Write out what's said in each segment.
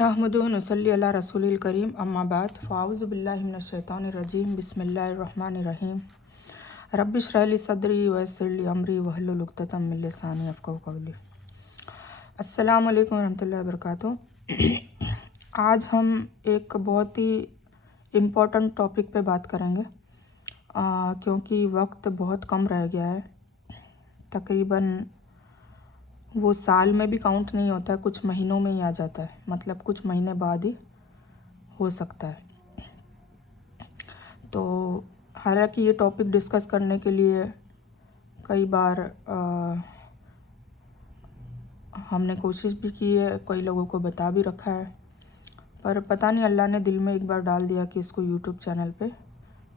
नहमदुहु व नसल्ली अला रसूलिल करीम अम्मा बाद फ़ाऊज़ु बिल्लाहि मिनश शैतानिर रजीम बिस्मिल्लाहिर रहमानिर रहीम रब्बि इश्रह ली सदरी व यस्सिर ली अमरी वहलुल उक़दतम मिन लिसानी यफ़क़हू क़ौली। अस्सलामु अलैकुम रहमतुल्लाहि व बरकातुहू। आज हम एक बहुत ही इम्पोर्टेंट टॉपिक पे बात करेंगे क्योंकि वक्त बहुत कम रह गया है। तकरीबन वो साल में भी काउंट नहीं होता है, कुछ महीनों में ही आ जाता है, मतलब कुछ महीने बाद ही हो सकता है। तो हालांकि ये टॉपिक डिस्कस करने के लिए कई बार हमने कोशिश भी की है, कई लोगों को बता भी रखा है, पर पता नहीं अल्लाह ने दिल में एक बार डाल दिया कि इसको यूट्यूब चैनल पे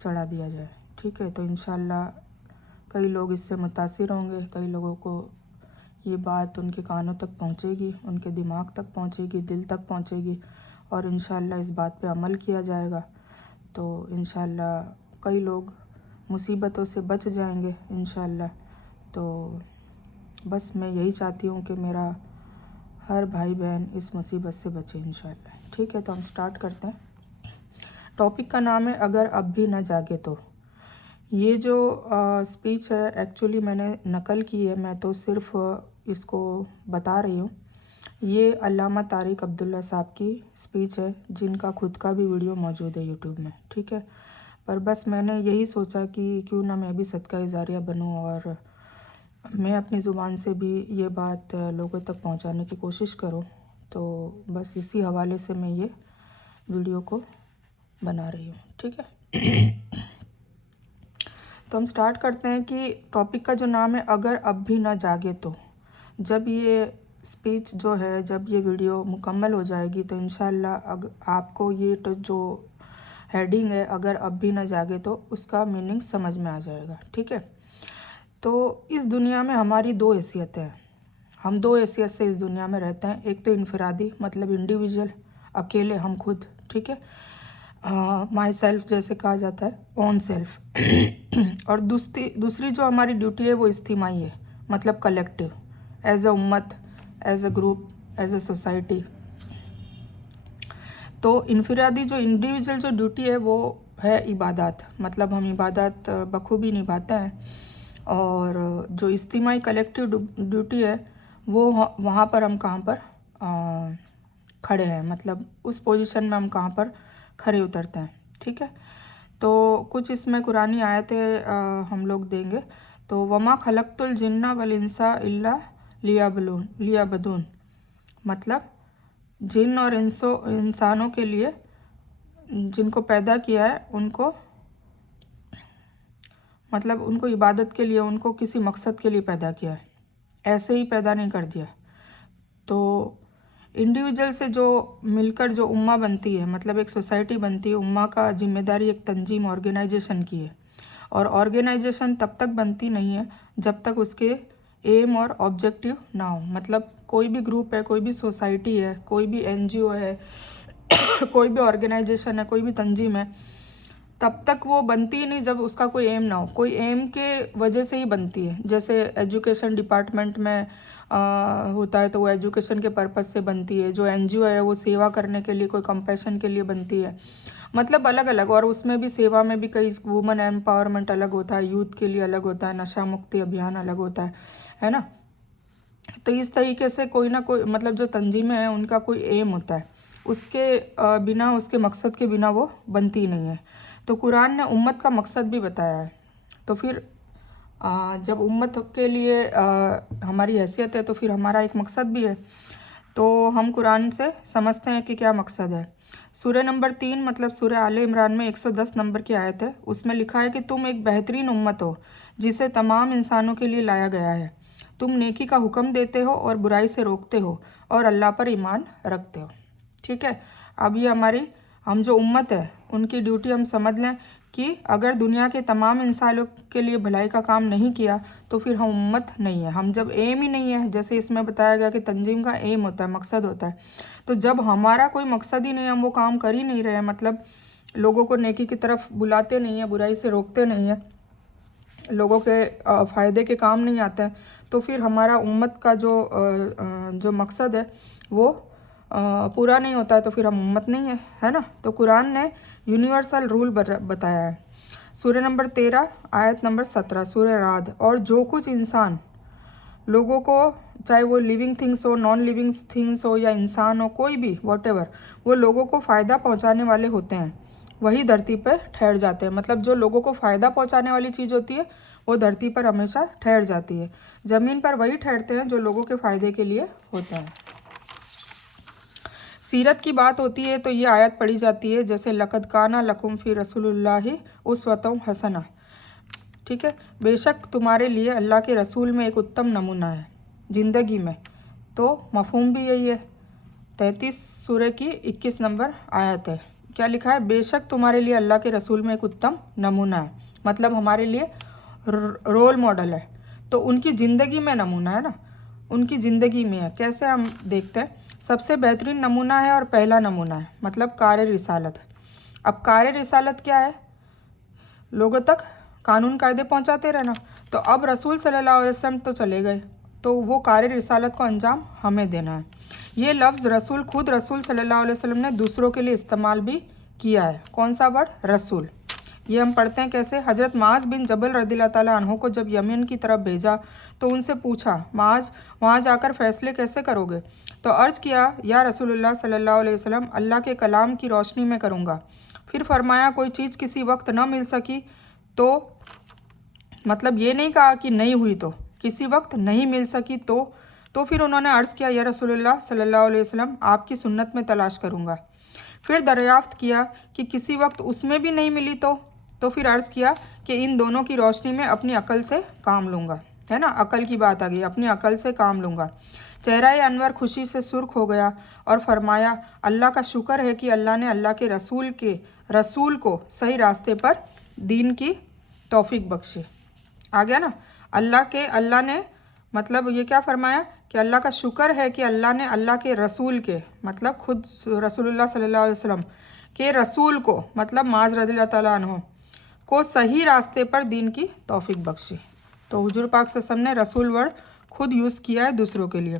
चढ़ा दिया जाए। ठीक है, तो इंशाल्लाह कई लोग इससे मुतासिर होंगे, कई लोगों को ये बात उनके कानों तक पहुंचेगी, उनके दिमाग तक पहुंचेगी, दिल तक पहुंचेगी और इंशाल्लाह इस बात पे अमल किया जाएगा तो इंशाल्लाह कई लोग मुसीबतों से बच जाएंगे इंशाल्लाह। तो बस मैं यही चाहती हूँ कि मेरा हर भाई बहन इस मुसीबत से बचे इंशाल्लाह। ठीक है, तो हम स्टार्ट करते हैं। टॉपिक का नाम है अगर अब भी न जागे तो। ये जो स्पीच है एक्चुअली मैंने नकल की है, मैं तो सिर्फ इसको बता रही हूँ। ये अल्लामा तारिक अब्दुल्ला साहब की स्पीच है जिनका खुद का भी वीडियो मौजूद है यूट्यूब में। ठीक है, पर बस मैंने यही सोचा कि क्यों ना मैं भी सदका जारिया बनूँ और मैं अपनी ज़ुबान से भी ये बात लोगों तक पहुँचाने की कोशिश करूँ। तो बस इसी हवाले से मैं ये वीडियो को बना रही हूँ। ठीक है तो हम स्टार्ट करते हैं कि टॉपिक का जो नाम है अगर अब भी ना जागे तो। जब ये स्पीच जो है, जब ये वीडियो मुकम्मल हो जाएगी तो इंशाल्लाह आपको ये तो जो हेडिंग है अगर अब भी ना जागे तो उसका मीनिंग समझ में आ जाएगा। ठीक है, तो इस दुनिया में हमारी दो हैसियतें हैं, हम दो हैसियत से इस दुनिया में रहते हैं। एक तो इनफरादी मतलब इंडिविजुअल, अकेले हम खुद। ठीक है, माई सेल्फ जैसे कहा जाता है, ओन सेल्फ और दूसरी जो हमारी ड्यूटी है वो इज्तिमाई है, मतलब कलेक्टिव, एज अ उम्मत, as a group, as a society. तो इनफरादी जो इंडिविजुअल जो ड्यूटी है वो है इबादत, मतलब हम इबादत बखूबी निभाते हैं। और जो इज्तिमाई कलेक्टिव ड्यूटी है वो वहाँ पर हम कहाँ पर खड़े हैं, मतलब उस पोजीशन में हम कहाँ पर खड़े उतरते हैं। ठीक है, तो कुछ इसमें कुरानी आयतें हम लोग देंगे। तो वमा खलक़तुल जिन्ना वल इंसा इल्ला लियाबुदून, मतलब जिन और इंसानों के लिए जिनको पैदा किया है उनको, मतलब उनको इबादत के लिए, उनको किसी मकसद के लिए पैदा किया है, ऐसे ही पैदा नहीं कर दिया। तो इंडिविजुअल से जो मिलकर जो उम्मा बनती है, मतलब एक सोसाइटी बनती है, उम्मा का जिम्मेदारी एक तंजीम ऑर्गेनाइजेशन की है। और ऑर्गेनाइजेशन तब तक बनती नहीं है जब तक उसके एम और ऑब्जेक्टिव ना हो। मतलब कोई भी ग्रुप है, कोई भी सोसाइटी है, कोई भी एनजीओ है कोई भी ऑर्गेनाइजेशन है, कोई भी तंजीम है, तब तक वो बनती ही नहीं जब उसका कोई एम ना हो। कोई एम के वजह से ही बनती है। जैसे एजुकेशन डिपार्टमेंट में होता है तो वो एजुकेशन के पर्पस से बनती है। जो एनजीओ है वो सेवा करने के लिए, कोई कंपैशन के लिए बनती है, मतलब अलग अलग। और उसमें भी सेवा में भी कई वुमेन एम्पावरमेंट अलग होता है, यूथ के लिए अलग होता है, नशा मुक्ति अभियान अलग होता है ना। तो इस तरीके से कोई ना कोई, मतलब जो तंजीमें हैं उनका कोई एम होता है, उसके बिना, उसके मकसद के बिना वो बनती नहीं है। तो कुरान ने उम्मत का मकसद भी बताया है। तो फिर जब उम्मत के लिए हमारी हैसियत है तो फिर हमारा एक मकसद भी है। तो हम कुरान से समझते हैं कि क्या मकसद है। सूरह नंबर 3 मतलब सूरह आले इमरान में 110 नंबर की आयत है, उसमें लिखा है कि तुम एक बेहतरीन उम्मत हो जिसे तमाम इंसानों के लिए लाया गया है। तुम नेकी का हुक्म देते हो और बुराई से रोकते हो और अल्लाह पर ईमान रखते हो। ठीक है, अब ये हम जो उम्मत है उनकी ड्यूटी हम समझ लें कि अगर दुनिया के तमाम इंसानों के लिए भलाई का काम नहीं किया तो फिर हम उम्मत नहीं है। हम जब एम ही नहीं है, जैसे इसमें बताया गया कि तंजीम का एम होता है, मकसद होता है, तो जब हमारा कोई मकसद ही नहीं है, हम वो काम कर ही नहीं रहे हैं, मतलब लोगों को नेकी की तरफ बुलाते नहीं है, बुराई से रोकते नहीं है, लोगों के फ़ायदे के काम नहीं आते हैं, तो फिर हमारा उम्मत का जो मकसद है वो पूरा नहीं होता है तो फिर हम उम्मत नहीं है, है ना। तो कुरान ने यूनिवर्सल रूल बताया है। सूरह नंबर 13 आयत नंबर 17 सूरह राद, और जो कुछ इंसान लोगों को, चाहे वो लिविंग थिंग्स हो, नॉन लिविंग थिंग्स हो या इंसान हो, कोई भी वॉटेवर, वो लोगों को फ़ायदा पहुंचाने वाले होते हैं, वही धरती पर ठहर जाते हैं। मतलब जो लोगों को फ़ायदा पहुंचाने वाली चीज़ होती है वो धरती पर हमेशा ठहर जाती है। ज़मीन पर वही ठहरते हैं जो लोगों के फ़ायदे के लिए होते हैं। सीरत की बात होती है तो ये आयत पढ़ी जाती है, जैसे लक़द काना लकुम फ़ी रसूलिल्लाहि उस्वतुन हसना, ठीक है, बेशक तुम्हारे लिए अल्लाह के रसूल में एक उत्तम नमूना है ज़िंदगी में। तो मफ़हूम भी यही है। 33 सूरह की 21 नंबर आयत है। क्या लिखा है? बेशक तुम्हारे लिए अल्लाह के रसूल में एक उत्तम नमूना है, मतलब हमारे लिए रोल मॉडल है। तो उनकी ज़िंदगी में नमूना है ना, उनकी ज़िंदगी में है। कैसे हम देखते हैं, सबसे बेहतरीन नमूना है और पहला नमूना है, मतलब कार रिसालत। अब कार रिसालत क्या है? लोगों तक कानून कायदे पहुंचाते रहना। तो अब रसूल सल्लल्लाहु अलैहि वसल्लम तो चले गए, तो वो कार रिसालत को अंजाम हमें देना है। ये लफ्ज़ रसूल, खुद रसूल सल्लल्लाहु अलैहि वसल्लम ने दूसरों के लिए इस्तेमाल भी किया है। कौन सा वर्ड? रसूल। ये हम पढ़ते हैं कैसे? हज़रत माज बिन जबल रदिल्लाहु ताला अन्हु को जब यमन की तरफ भेजा तो उनसे पूछा, माज वहाँ जाकर फ़ैसले कैसे करोगे? तो अर्ज़ किया, या रसूलुल्लाह सल्लल्लाहु अलैहि वसल्लम, अल्लाह के कलाम की रोशनी में करूँगा। फिर फरमाया, कोई चीज़ किसी वक्त न मिल सकी तो, मतलब ये नहीं कहा कि नहीं हुई, तो किसी वक्त नहीं मिल सकी तो फिर उन्होंने अर्ज़ किया, या रसूलुल्लाह सल्लल्लाहु अलैहि वसल्लम, आपकी सुन्नत में तलाश करूँगा। फिर दरियाफ्त किया कि किसी वक्त उसमें भी नहीं मिली तो फिर अर्ज़ किया कि इन दोनों की रोशनी में अपनी अकल से काम लूँगा, है ना। अकल की बात आ गई, अपनी अकल से काम लूँगा। चेहरा अनवर खुशी से सुर्ख हो गया और फरमाया, अल्लाह का शुक्र है कि अल्लाह ने अल्लाह के रसूल को सही रास्ते पर दीन की तौफीक बख्शी। आ गया ना। अल्लाह ने, मतलब ये क्या फरमाया कि अल्लाह का शुक्र है कि अल्लाह ने अल्लाह के रसूल के, मतलब खुद रसूलुल्लाह सल्लल्लाहु अलैहि वसल्लम के रसूल को, मतलब माज रज़ियल्लाहु ताला अन्हु को सही रास्ते पर दीन की तौफीक बख्शी। तो हुजूर पाक सल्लल्लाहु अलैहि वसल्लम ने रसूल वर्ड खुद यूज़ किया है दूसरों के लिए।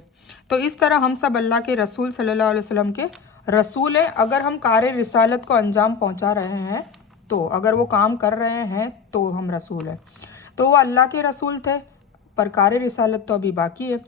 तो इस तरह हम सब अल्लाह के रसूल सल्लल्लाहु अलैहि वसल्लम के रसूल हैं। अगर हम कार रिसालत को अंजाम पहुंचा रहे हैं, तो अगर वो काम कर रहे हैं तो हम रसूल हैं। तो वो अल्लाह के रसूल थे, पर कार रिसालत तो अभी बाकी है।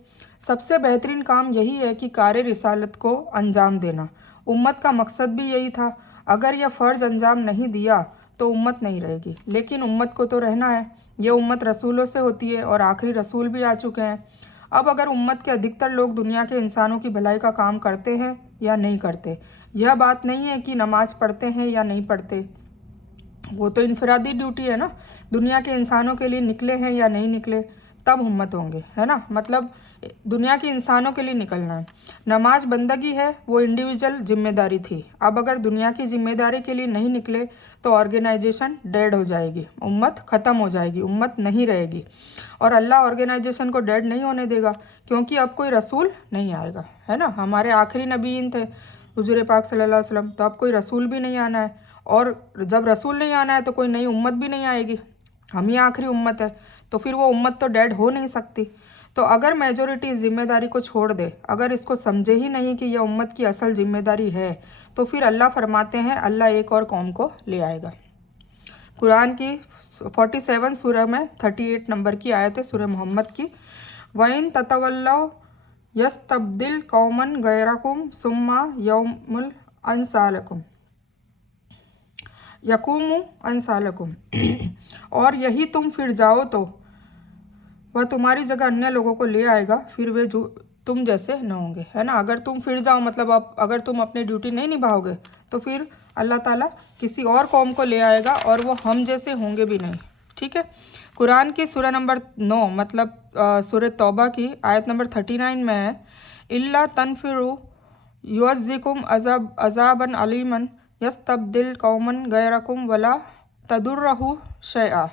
सबसे बेहतरीन काम यही है कि कार रिसालत को अंजाम देना। उम्मत का मकसद भी यही था। अगर यह फ़र्ज़ अंजाम नहीं दिया तो उम्मत नहीं रहेगी, लेकिन उम्मत को तो रहना है। ये उम्मत रसूलों से होती है और आखिरी रसूल भी आ चुके हैं। अब अगर उम्मत के अधिकतर लोग दुनिया के इंसानों की भलाई का काम करते हैं या नहीं करते, यह बात नहीं है कि नमाज पढ़ते हैं या नहीं पढ़ते, वो तो इनफरादी ड्यूटी है ना। दुनिया के इंसानों के लिए निकले हैं या नहीं निकले, तब उम्मत होंगे, है ना। मतलब दुनिया के इंसानों के लिए निकलना है। नमाज बंदगी है, वो इंडिविजुअल जिम्मेदारी थी। अब अगर दुनिया की जिम्मेदारी के लिए नहीं निकले तो ऑर्गेनाइजेशन डेड हो जाएगी, उम्मत ख़त्म हो जाएगी, उम्मत नहीं रहेगी। और अल्लाह ऑर्गेनाइजेशन को डेड नहीं होने देगा, क्योंकि अब कोई रसूल नहीं आएगा, है ना। हमारे आखिरी नबीन थे हुजूर पाक सल्लल्लाहु अलैहि वसल्लम, तो अब कोई रसूल भी नहीं आना है। और जब रसूल नहीं आना है तो कोई नई उम्मत भी नहीं आएगी, हम ही आखिरी उम्मत है। तो फिर वो उम्मत तो डेड हो नहीं सकती। तो अगर मेजॉरिटी इस जिम्मेदारी को छोड़ दे, अगर इसको समझे ही नहीं कि यह उम्मत की असल जिम्मेदारी है, तो फिर अल्लाह फरमाते हैं अल्लाह एक और कौम को ले आएगा। कुरान की 47 सूरह में 38 नंबर की आयत है, सूरह मोहम्मद की। वइन ततवल्लौ यस्तब्दिल कौमन गैरकुम सुम्मा यौमुल अंसालकुम यकूमु अंसालकुम और यही तुम फिर जाओ तो वह तुम्हारी जगह अन्य लोगों को ले आएगा, फिर वे जो तुम जैसे न होंगे, है ना। अगर तुम फिर जाओ, मतलब अगर तुम अपनी ड्यूटी नहीं निभाओगे तो फिर अल्लाह ताला किसी और कौम को ले आएगा और वो हम जैसे होंगे भी नहीं, ठीक है। कुरान की सूरह नंबर 9, मतलब सूरह तौबा की आयत नंबर 39 में है, इल्ला तनफिरु युअज़्ज़िकुम अज़ाबन अलीमन यस्तब्दिल कौमन गैरकुम वला तदुर्रहु शैआ।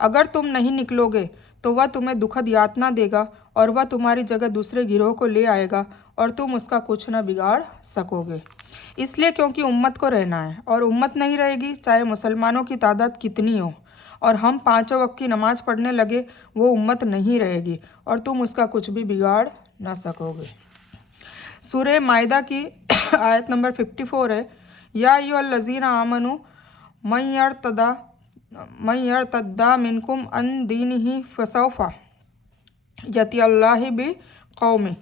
अगर तुम नहीं निकलोगे तो वह तुम्हें दुखद यातना देगा और वह तुम्हारी जगह दूसरे गिरोह को ले आएगा और तुम उसका कुछ न बिगाड़ सकोगे। इसलिए क्योंकि उम्मत को रहना है और उम्मत नहीं रहेगी, चाहे मुसलमानों की तादाद कितनी हो, और हम 5 वक्त की नमाज़ पढ़ने लगे, वो उम्मत नहीं रहेगी और तुम उसका कुछ भी बिगाड़ ना सकोगे। सूरह माइदा की आयत नंबर 54 है, या अय्युहल्लज़ीना आमनू मन यर्तद्दा मिनकुम अन दीनिही फसौफा यतियल्लाहि बि कौमी।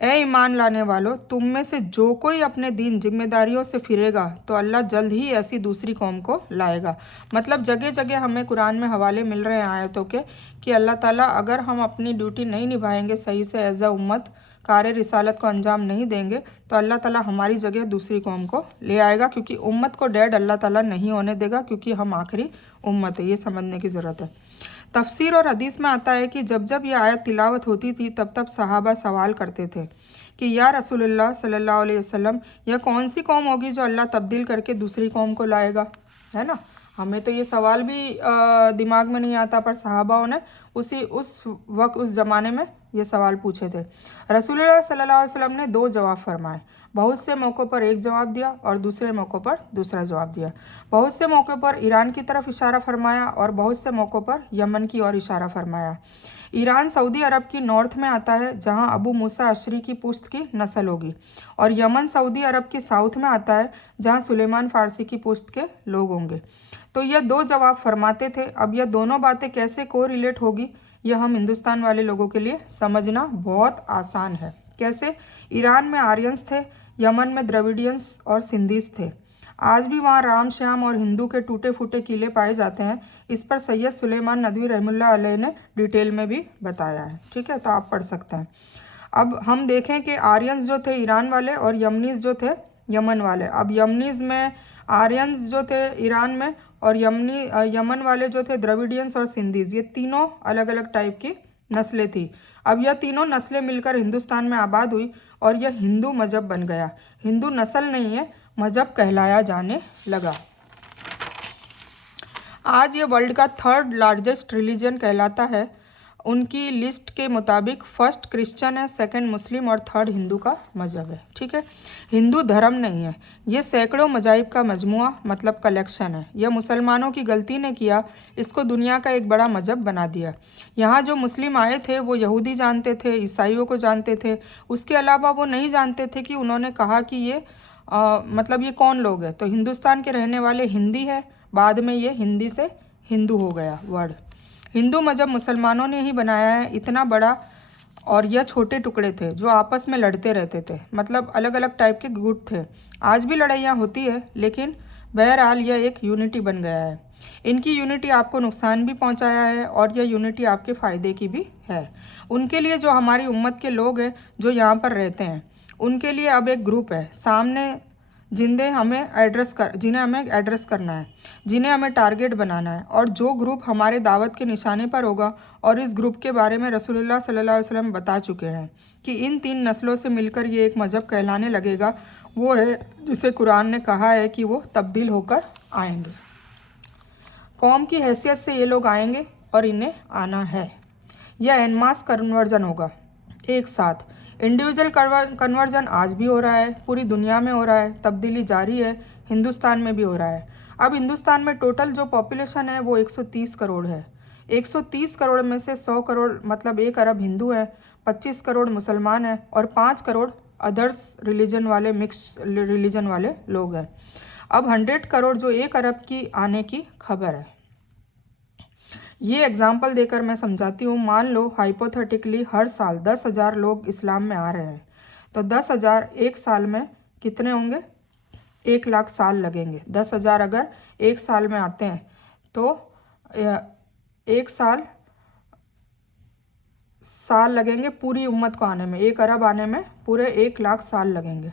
ए ईमान लाने वालों, तुम में से जो कोई अपने दीन जिम्मेदारियों से फिरेगा तो अल्लाह जल्द ही ऐसी दूसरी कौम को लाएगा। मतलब जगह जगह हमें कुरान में हवाले मिल रहे हैं आयतों के कि अल्लाह ताला अगर हम अपनी ड्यूटी नहीं निभाएंगे सही से, एज अ उम्मत कार्य रिसालत को अंजाम नहीं देंगे तो अल्लाह ताला हमारी जगह दूसरी कौम को ले आएगा, क्योंकि उम्मत को डेड अल्लाह ताला नहीं होने देगा, क्योंकि हम आखिरी उम्मत है। ये समझने की ज़रूरत है। तफसीर और हदीस में आता है कि जब जब ये आयत तिलावत होती थी तब तब सहाबा सवाल करते थे कि या रसूलुल्लाह सल्लल्लाहु अलैहि वसल्लम, यह कौन सी कौम होगी जो अल्लाह तब्दील करके दूसरी कौम को लाएगा, है ना। हमें तो ये सवाल भी दिमाग में नहीं आता, पर सहाबाओं ने उस वक्त उस ज़माने में ये सवाल पूछे थे। रसूलुल्लाह सल्लल्लाहु अलैहि वसल्लम ने 2 जवाब फरमाए। बहुत से मौक़ों पर एक जवाब दिया और दूसरे मौक़ों पर दूसरा जवाब दिया। बहुत से मौक़ों पर ईरान की तरफ इशारा फरमाया और बहुत से मौक़ों पर यमन की ओर इशारा फरमाया। ईरान सऊदी अरब की नॉर्थ में आता है जहां अबू मूसा अशरी की पुश्त की नस्ल होगी, और यमन सऊदी अरब की साउथ में आता है जहां सुलेमान फ़ारसी की पुश्त के लोग होंगे। तो यह 2 जवाब फरमाते थे। अब यह दोनों बातें कैसे कोरिलेट होगी, यह हम हिंदुस्तान वाले लोगों के लिए समझना बहुत आसान है। कैसे? ईरान में आर्यंस थे, यमन में द्रविडियंस और सिंधीस थे। आज भी वहाँ राम श्याम और हिंदू के टूटे फूटे किले पाए जाते हैं। इस पर सैयद सुलेमान नदवी रहमतुल्लाह अलैह ने डिटेल में भी बताया है। ठीक है, तो आप पढ़ सकते हैं। अब हम देखें कि आर्यंस जो थे ईरान वाले और यमनीस जो थे यमन वाले। अब यमनीस में आर्यंस जो थे ईरान में और यमन वाले जो थे द्रविडियंस और सिंधीज, ये तीनों अलग अलग टाइप की नस्लें थी। अब यह तीनों नस्लें मिलकर हिंदुस्तान में आबाद हुई और यह हिंदू मजहब बन गया। हिंदू नस्ल नहीं है, मजहब कहलाया जाने लगा। आज ये वर्ल्ड का 3rd लार्जेस्ट रिलीजन कहलाता है। उनकी लिस्ट के मुताबिक 1st क्रिश्चियन है, 2nd मुस्लिम और 3rd हिंदू का मजहब है। ठीक है, हिंदू धर्म नहीं है, ये सैकड़ों मजाहिब का मजमुआ मतलब कलेक्शन है। यह मुसलमानों की गलती ने किया, इसको दुनिया का एक बड़ा मजहब बना दिया। यहाँ जो मुस्लिम आए थे वो यहूदी जानते थे, ईसाइयों को जानते थे, उसके अलावा वो नहीं जानते थे कि उन्होंने कहा कि ये मतलब ये कौन लोग हैं। तो हिंदुस्तान के रहने वाले हिंदी है, बाद में ये हिंदी से हिंदू हो गया वर्ड। हिंदू मजहब मुसलमानों ने ही बनाया है, इतना बड़ा, और यह छोटे टुकड़े थे जो आपस में लड़ते रहते थे, मतलब अलग अलग टाइप के गुट थे। आज भी लड़ाइयाँ होती है, लेकिन बहरहाल यह एक यूनिटी बन गया है। इनकी यूनिटी आपको नुकसान भी पहुंचाया है और यह यूनिटी आपके फ़ायदे की भी है। उनके लिए जो हमारी उम्मत के लोग हैं जो यहाँ पर रहते हैं, उनके लिए अब एक ग्रुप है सामने जिन्हें हमें एड्रेस करना है, जिन्हें हमें टारगेट बनाना है, और जो ग्रुप हमारे दावत के निशाने पर होगा। और इस ग्रुप के बारे में रसूलुल्लाह सल्लल्लाहु अलैहि वसल्लम बता चुके हैं कि इन 3 नस्लों से मिलकर ये एक मज़हब कहलाने लगेगा। वो है जिसे कुरान ने कहा है कि वो तब्दील होकर आएंगे। कौम की हैसियत से ये लोग आएंगे और इन्हें आना है। यह एनमास कन्वर्जन होगा एक साथ। इंडिविजुअल कन्वर्जन आज भी हो रहा है, पूरी दुनिया में हो रहा है, तब्दीली जारी है, हिंदुस्तान में भी हो रहा है। अब हिंदुस्तान में टोटल जो पॉपुलेशन है वो 130 करोड़ है। 130 करोड़ में से 100 करोड़ मतलब 1 अरब हिंदू हैं, 25 करोड़ मुसलमान हैं और 5 करोड़ अदर्स रिलीजन वाले, मिक्स रिलीजन वाले लोग हैं। अब 100 करोड़ जो 1 अरब की आने की खबर है। ये एग्जाम्पल देकर मैं समझाती हूँ। मान लो हाइपोथेटिकली हर साल 10,000 लोग इस्लाम में आ रहे हैं, तो 10,000 एक साल में कितने होंगे? 1 लाख साल लगेंगे। 10,000 अगर एक साल में आते हैं तो 1 साल लगेंगे पूरी उम्मत को आने में। 1 अरब आने में पूरे 1 लाख साल लगेंगे।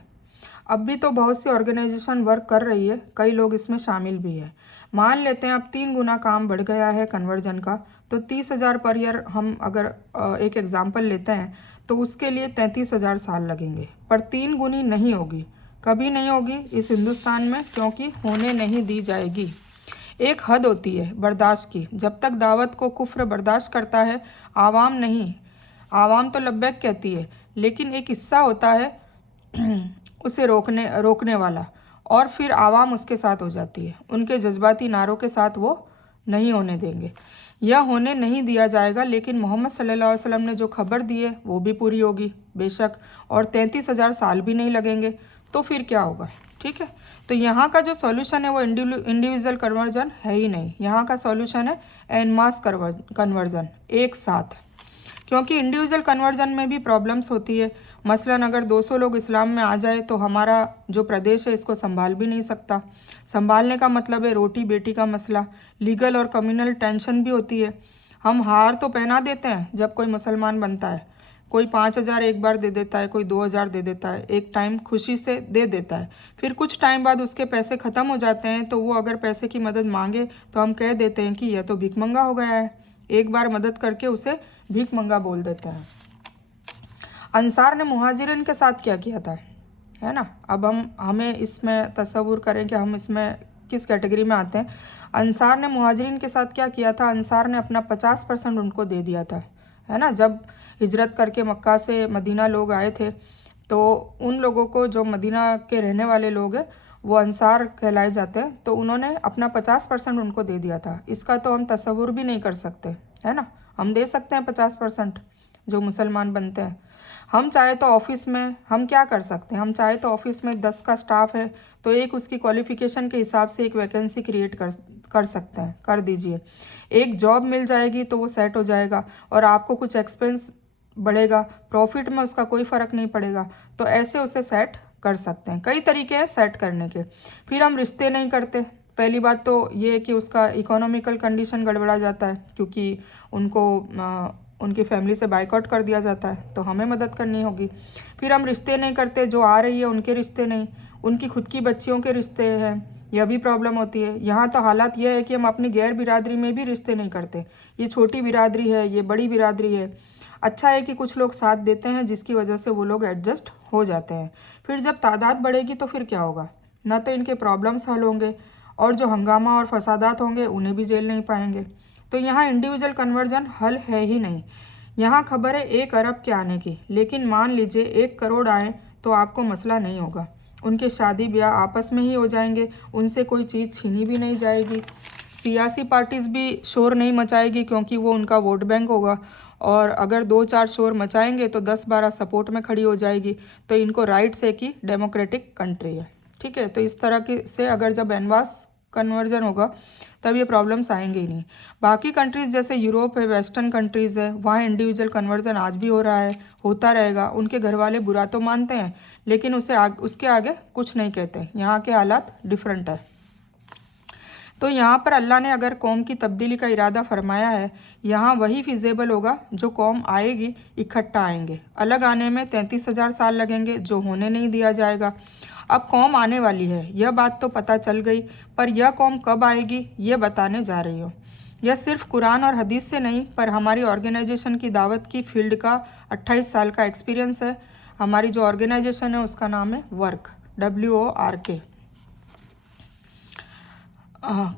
अब भी तो बहुत सी ऑर्गेनाइजेशन वर्क कर रही है, कई लोग इसमें शामिल भी है। मान लेते हैं अब 3 गुना काम बढ़ गया है कन्वर्जन का, तो 30,000 पर ईयर हम अगर एक एग्जांपल लेते हैं तो उसके लिए 33,000 साल लगेंगे। पर 3 गुनी नहीं होगी, कभी नहीं होगी इस हिंदुस्तान में, क्योंकि होने नहीं दी जाएगी। एक हद होती है बर्दाश्त की। जब तक दावत को कुफ्र बर्दाश्त करता है, आवाम नहीं, आवाम तो लब्बैक कहती है, लेकिन एक हिस्सा होता है उसे रोकने वाला, और फिर आवाम उसके साथ हो जाती है। उनके जज्बाती नारों के साथ वो नहीं होने देंगे, यह होने नहीं दिया जाएगा। लेकिन मोहम्मद सल्लल्लाहु अलैहि वसल्लम ने जो खबर दी है वो भी पूरी होगी बेशक, और 33,000 साल भी नहीं लगेंगे। तो फिर क्या होगा, ठीक है। तो यहाँ का जो सॉल्यूशन है वो इंडिविजुअल कन्वर्जन है ही नहीं, यहाँ का सॉल्यूशन है एन मास कन्वर्जन, एक साथ। क्योंकि इंडिविजुअल कन्वर्जन में भी प्रॉब्लम्स होती है। मसलन अगर 200 लोग इस्लाम में आ जाए तो हमारा जो प्रदेश है इसको संभाल भी नहीं सकता। संभालने का मतलब है रोटी बेटी का मसला, लीगल और कम्युनल टेंशन भी होती है। हम हार तो पहना देते हैं जब कोई मुसलमान बनता है, कोई 5,000 एक बार दे देता है, कोई 2,000 दे देता है, एक टाइम खुशी से दे देता है। फिर कुछ टाइम बाद उसके पैसे ख़त्म हो जाते हैं, तो वो अगर पैसे की मदद मांगे तो हम कह देते हैं कि यह तो भिखमंगा हो गया है। एक बार मदद करके उसे भिखमंगा बोल देते हैं। अंसार ने मुहाजिरिन के साथ क्या किया था, है ना। अब हमें इसमें तसव्वुर करें कि हम इसमें किस कैटेगरी में आते हैं। अंसार ने मुहाजिरिन के साथ क्या किया था, अंसार ने अपना 50% उनको दे दिया था, है ना। जब हिजरत करके मक्का से मदीना लोग आए थे तो उन लोगों को, जो मदीना के रहने वाले लोग हैं वो अंसार कहलाए जाते हैं, तो उन्होंने अपना 50% उनको दे दिया था। इसका तो हम तसव्वुर भी नहीं कर सकते, है ना। हम दे सकते हैं 50% जो मुसलमान बनते हैं। हम चाहे तो ऑफिस में हम क्या कर सकते हैं, हम चाहे तो ऑफिस में 10 का स्टाफ है तो एक उसकी क्वालिफिकेशन के हिसाब से एक वैकेंसी क्रिएट कर सकते हैं, कर दीजिए। एक जॉब मिल जाएगी तो वो सेट हो जाएगा और आपको कुछ एक्सपेंस बढ़ेगा, प्रॉफिट में उसका कोई फ़र्क नहीं पड़ेगा। तो ऐसे उसे सेट कर सकते हैं। कई तरीके हैं सेट करने के। फिर हम रिश्ते नहीं करते। पहली बात तो ये है कि उसका इकोनॉमिकल कंडीशन गड़बड़ा जाता है, क्योंकि उनको उनकी फैमिली से बाइकआउट कर दिया जाता है, तो हमें मदद करनी होगी। फिर हम रिश्ते नहीं करते, जो आ रही है उनके रिश्ते नहीं, उनकी खुद की बच्चियों के रिश्ते हैं, यह भी प्रॉब्लम होती है। यहाँ तो हालात यह है कि हम अपनी गैर बिरादरी में भी रिश्ते नहीं करते। ये छोटी बिरादरी है, ये बड़ी बिरादरी है। अच्छा है कि कुछ लोग साथ देते हैं जिसकी वजह से वो लोग एडजस्ट हो जाते हैं। फिर जब तादाद बढ़ेगी तो फिर क्या होगा, ना तो इनके प्रॉब्लम्स हल होंगे और जो हंगामा और फसादात होंगे उन्हें भी झेल नहीं पाएंगे। तो यहाँ इंडिविजुअल कन्वर्जन हल है ही नहीं। यहाँ खबर है 1 अरब के आने की, लेकिन मान लीजिए 1 करोड़ आए तो आपको मसला नहीं होगा। उनके शादी ब्याह आपस में ही हो जाएंगे, उनसे कोई चीज़ छीनी भी नहीं जाएगी। सियासी पार्टीज़ भी शोर नहीं मचाएगी क्योंकि वो उनका वोट बैंक होगा, और अगर 2-4 शोर मचाएंगे तो 10-12 सपोर्ट में खड़ी हो जाएगी। तो इनको राइट्स है कि डेमोक्रेटिक कंट्री है, ठीक है। तो इस तरह के से अगर जब एनवास कन्वर्जन होगा तब ये प्रॉब्लम्स आएंगे ही नहीं। बाकी कंट्रीज़ जैसे यूरोप है, वेस्टर्न कंट्रीज़ है, वहाँ इंडिविजुअल कन्वर्जन आज भी हो रहा है, होता रहेगा। उनके घर वाले बुरा तो मानते हैं लेकिन उसके आगे कुछ नहीं कहते। यहाँ के हालात डिफरेंट है। तो यहाँ पर अल्लाह ने अगर कौम की तब्दीली का इरादा फरमाया है, यहाँ वही फिजेबल होगा जो कौम आएगी इकट्ठा आएंगे। अलग आने में 33,000 साल लगेंगे, जो होने नहीं दिया जाएगा। अब कौम आने वाली है, यह बात तो पता चल गई, पर यह कौम कब आएगी ये बताने जा रही हो। यह सिर्फ कुरान और हदीस से नहीं, पर हमारी ऑर्गेनाइजेशन की दावत की फील्ड का 28 साल का एक्सपीरियंस है। हमारी जो ऑर्गेनाइजेशन है उसका नाम है वर्क, WORK।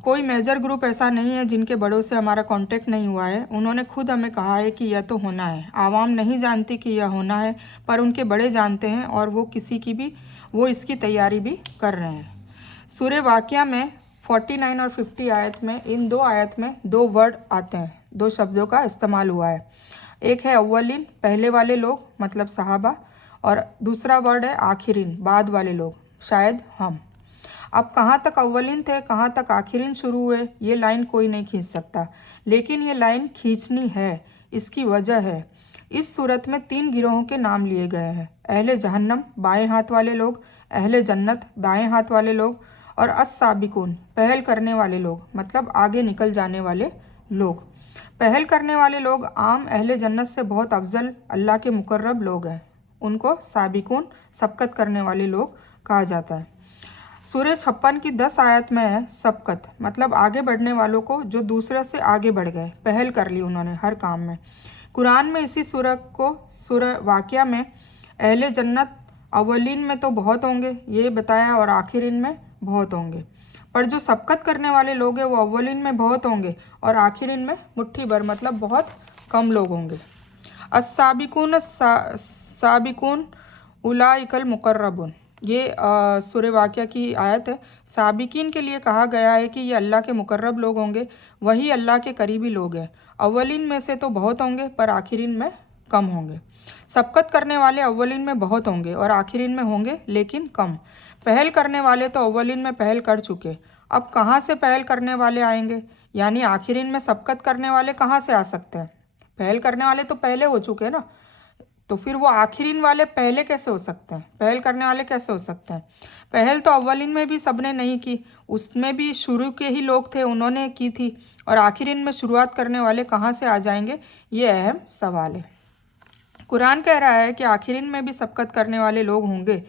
कोई मेजर ग्रुप ऐसा नहीं है जिनके बड़ों से हमारा कांटेक्ट नहीं हुआ है। उन्होंने खुद हमें कहा है कि यह तो होना है। आवाम नहीं जानती कि यह होना है, पर उनके बड़े जानते हैं और वो इसकी तैयारी भी कर रहे हैं। सूरह वाक़िया में 49 और 50 आयत में, इन 2 आयत में 2 वर्ड आते हैं, 2 शब्दों का इस्तेमाल हुआ है। एक है अव्वलिन, पहले वाले लोग मतलब सहाबा, और दूसरा वर्ड है आखिरीन, बाद वाले लोग, शायद हम। अब कहाँ तक अव्वलिन थे, कहाँ तक आखिरीन शुरू हुए, ये लाइन कोई नहीं खींच सकता, लेकिन ये लाइन खींचनी है। इसकी वजह है, इस सूरत में 3 गिरोहों के नाम लिए गए हैं। अहले जहन्नम बाएं हाथ वाले लोग, अहले जन्नत दाएं हाथ वाले लोग, और अस्साबिकून पहल करने वाले लोग मतलब आगे निकल जाने वाले लोग। पहल करने वाले लोग आम अहले जन्नत से बहुत अफजल अल्लाह के मुकर्रब लोग हैं। उनको साबिकून सबकत करने वाले लोग कहा जाता है। सूरह 56 की 10 आयत में है सबकत मतलब आगे बढ़ने वालों को जो दूसरे से आगे बढ़ गए, पहल कर ली उन्होंने हर काम में। कुरान में इसी सूरह वाक़िया में अहले जन्नत अव्वलीन में तो बहुत होंगे ये बताया और आखिरीन में बहुत होंगे, पर जो सबकत करने वाले लोग हैं वो अव्वलीन में बहुत होंगे और आखिरीन में मुट्ठी भर मतलब बहुत कम लोग होंगे। साबिकून उलाइकल मुकर्रबून, ये सूरह वाक़िया की आयत है। साबिकीन के लिए कहा गया है कि ये अल्लाह के मुकर्रब लोग होंगे, वही अल्लाह के करीबी लोग हैं। अव्वलीन में से तो बहुत होंगे पर आखिरीन में कम होंगे। सबकत करने वाले अव्वलीन में बहुत होंगे और आखिरीन में होंगे लेकिन कम। पहल करने वाले तो अव्वलीन में पहल कर चुके, अब कहाँ से पहल करने वाले आएंगे? यानी आखिरीन में सबकत करने वाले कहाँ से आ सकते हैं? पहल करने वाले तो पहले हो चुके ना, तो फिर वो आखिरीन वाले पहले कैसे हो सकते हैं? पहल करने वाले कैसे हो सकते हैं? पहल तो अव्वलीन में भी सबने नहीं की, उसमें भी शुरू के ही लोग थे, उन्होंने की थी। और आखिरीन में शुरुआत करने वाले कहाँ से आ जाएंगे, ये अहम सवाल है। कुरान कह रहा है कि आखिरीन में भी सबकत करने वाले लोग होंगे,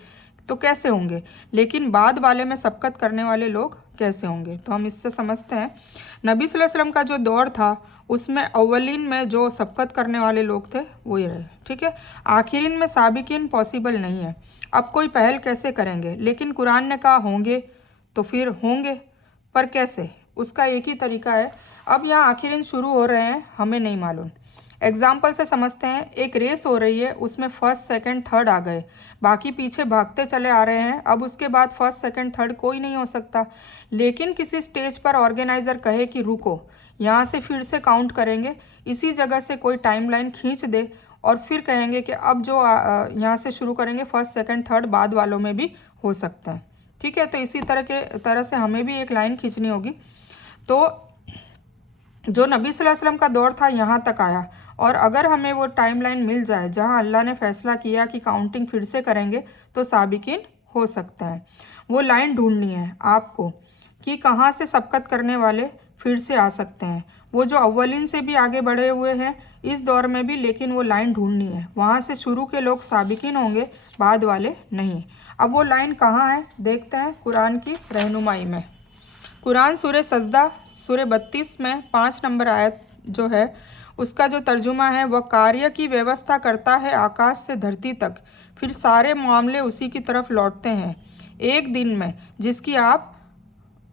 तो कैसे होंगे? लेकिन बाद वाले में सबकत करने वाले लोग कैसे होंगे? तो हम इससे समझते हैं, नबी सल्लल्लाहु अलैहि वसल्लम का जो दौर था उसमें अव्वलीन में जो सबकत करने वाले लोग थे वही रहे, ठीक है। आखिरीन में साबिकीन पॉसिबल नहीं है। अब कोई पहल कैसे करेंगे? लेकिन कुरान ने कहा होंगे, तो फिर होंगे, पर कैसे? उसका एक ही तरीका है। अब यहाँ आखिरीन शुरू हो रहे हैं, हमें नहीं मालूम। एग्जाम्पल से समझते हैं, एक रेस हो रही है, उसमें फर्स्ट सेकंड थर्ड आ गए, बाकी पीछे भागते चले आ रहे हैं। अब उसके बाद फर्स्ट सेकंड थर्ड कोई नहीं हो सकता। लेकिन किसी स्टेज पर ऑर्गेनाइजर कहे कि रुको, यहाँ से फिर से काउंट करेंगे, इसी जगह से कोई टाइमलाइन खींच दे और फिर कहेंगे कि अब जो यहाँ से शुरू करेंगे फर्स्ट सेकंड थर्ड बाद वालों में भी हो सकता है, ठीक है। तो इसी तरह से हमें भी एक लाइन खींचनी होगी। तो जो नबी सल्लल्लाहु अलैहि वसल्लम का दौर था यहाँ तक आया, और अगर हमें वो टाइमलाइन मिल जाए जहाँ अल्लाह ने फैसला किया कि काउंटिंग फिर से करेंगे, तो साबिकीन हो सकते हैं। वो लाइन ढूंढनी है आपको कि कहाँ से सबकत करने वाले फिर से आ सकते हैं। वो जो अव्वलीन से भी आगे बढ़े हुए हैं इस दौर में भी, लेकिन वो लाइन ढूंढनी है। वहाँ से शुरू के लोग साबिकीन होंगे, बाद वाले नहीं। अब वो लाइन कहाँ है देखते हैं कुरान की रहनुमाई में। कुरान सूरह सजदा सूरह 32 में 5 नंबर आयत जो है उसका जो तर्जुमा है, वह कार्य की व्यवस्था करता है आकाश से धरती तक, फिर सारे मामले उसी की तरफ लौटते हैं एक दिन में, जिसकी आप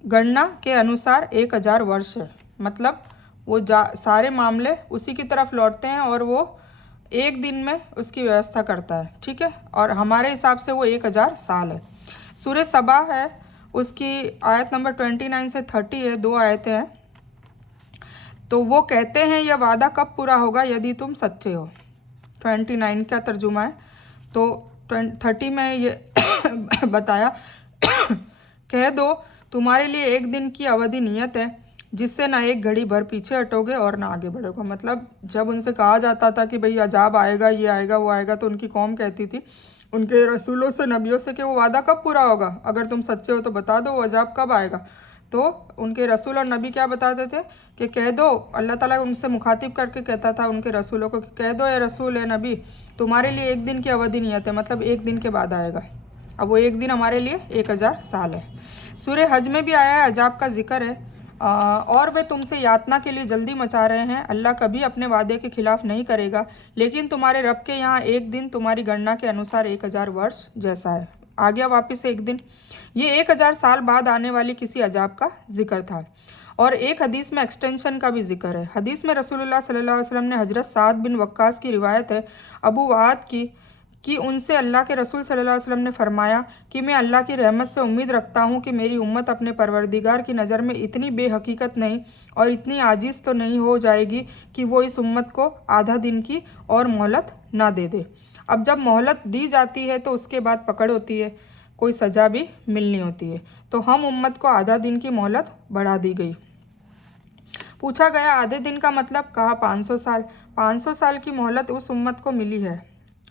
गणना के अनुसार 1000 वर्ष है। मतलब वो सारे मामले उसी की तरफ लौटते हैं और वो एक दिन में उसकी व्यवस्था करता है, ठीक है। और हमारे हिसाब से वो 1000 साल है। सूरह सबा है, उसकी आयत नंबर 29 से 30 है, 2 आयतें हैं। तो वो कहते हैं यह वादा कब पूरा होगा यदि तुम सच्चे हो। 29 का तर्जुमा है। तो 30 में ये बताया कह दो तुम्हारे लिए एक दिन की अवधि नियत है, जिससे ना एक घड़ी भर पीछे हटोगे और ना आगे बढ़ोगे। मतलब जब उनसे कहा जाता था कि भाई अजाब आएगा, ये आएगा, वो आएगा, तो उनकी कौम कहती थी उनके रसूलों से, नबियों से कि वो वादा कब पूरा होगा, अगर तुम सच्चे हो तो बता दो वो अजाब कब आएगा। तो उनके रसूल और नबी क्या बताते थे कि कह दो, अल्लाह ताला उनसे मुखातिब करके कहता था उनके रसूलों को कि कह दो ए रसूल ए नबी, तुम्हारे लिए एक दिन की अवधि नियत है, मतलब एक दिन के बाद आएगा। अब वो एक दिन हमारे लिए 1000 साल है। सूरह हज में भी आया है, अजाब का जिक्र है। और वे तुमसे यातना के लिए जल्दी मचा रहे हैं, अल्लाह कभी अपने वादे के खिलाफ नहीं करेगा, लेकिन तुम्हारे रब के यहाँ एक दिन तुम्हारी गणना के अनुसार 1000 वर्ष जैसा है। आ गया वापस एक दिन। ये 1000 साल बाद आने वाली किसी अजाब का जिक्र था। और एक हदीस में एक्सटेंशन का भी जिक्र है। हदीस में रसूलुल्लाह सल्लल्लाहु अलैहि वसल्लम ने हजरत साद बिन वक्कास की रिवायत है अबू वाद की कि उनसे अल्लाह के रसूल सल्लल्लाहु अलैहि वसल्लम ने फरमाया कि मैं अल्लाह की रहमत से उम्मीद रखता हूँ कि मेरी उम्मत अपने परवरदिगार की नज़र में इतनी बेहकीकत नहीं और इतनी आजिज़ तो नहीं हो जाएगी कि वो इस उम्मत को आधा दिन की और मोहलत ना दे दे। अब जब मोहलत दी जाती है तो उसके बाद पकड़ होती है, कोई सज़ा भी मिलनी होती है। तो हम उम्मत को आधा दिन की मोहलत बढ़ा दी गई। पूछा गया आधे दिन का मतलब, कहा 500 साल। 500 साल की मोहलत उस उम्मत को मिली है